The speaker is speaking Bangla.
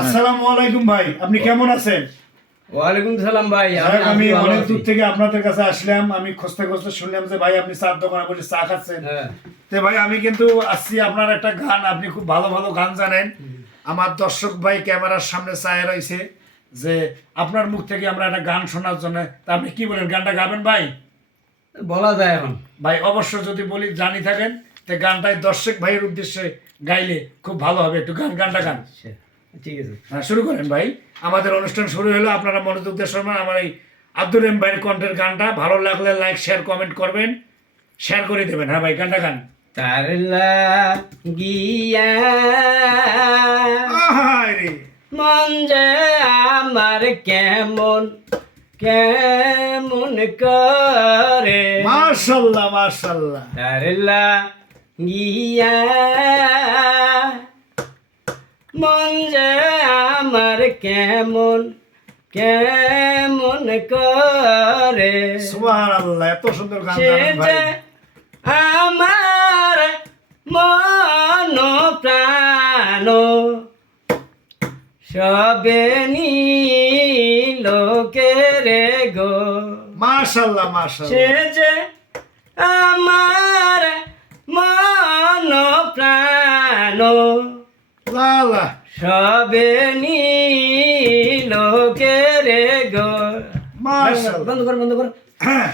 আসসালামু আলাইকুম ভাই, আপনি কেমন আছেন? ওয়ালাইকুম সালাম ভাই। আমি অনেক দূর থেকে আপনাদের কাছে আসলাম। আমি খুঁজতে খুঁজতে শুনলাম যে ভাই আপনি চার দোকানে বসে চা খাচ্ছেন। তো ভাই আমি কিন্তু আসছি আপনার একটা গান, আপনি খুব ভালো ভালো গান জানেন। আমার দর্শক ভাই ক্যামেরার সামনে চায় রয়েছে যে আপনার মুখ থেকে আমরা একটা গান শোনার জন্য। তা আপনি কি বলেন, গানটা গাবেন ভাই? বলা যায় এখন ভাই অবশ্য যদি বলি জানি থাকেন তো গানটাই দর্শক ভাইয়ের উদ্দেশ্যে গাইলে খুব ভালো হবে। একটু গানটা গান। ঠিক আছে, হ্যাঁ, শুরু করেন ভাই। আমাদের অনুষ্ঠান শুরু হলো, আপনারা মনোযোগ দিয়ে শুনবেন। আমার এই আব্দুর রহিম ভাইয়ের কণ্ঠের গানটা ভালো লাগলে লাইক শেয়ার কমেন্ট করবেন, শেয়ার করে দেবেন। হ্যাঁ ভাই, গানটা গান। তার লাগিয়া আহারে, মন যে আমার কেমন কেমন করে, মাশাআল্লাহ মাশাআল্লাহ। তার লাগিয়া মন যে আমার কেমন কেমন করে, সুবহানাল্লাহ, এত সুন্দর গান সে জানেন ভাই। যে আমার মন প্রাণ সবে লোকেরে গো, মাশাআল্লাহ সে মাশাআল্লাহ। যে আমার মন প্রাণ লালা সবে লোকেরে গো। মাশাআল্লাহ। বন্ধ কর বন্ধ কর। হ্যাঁ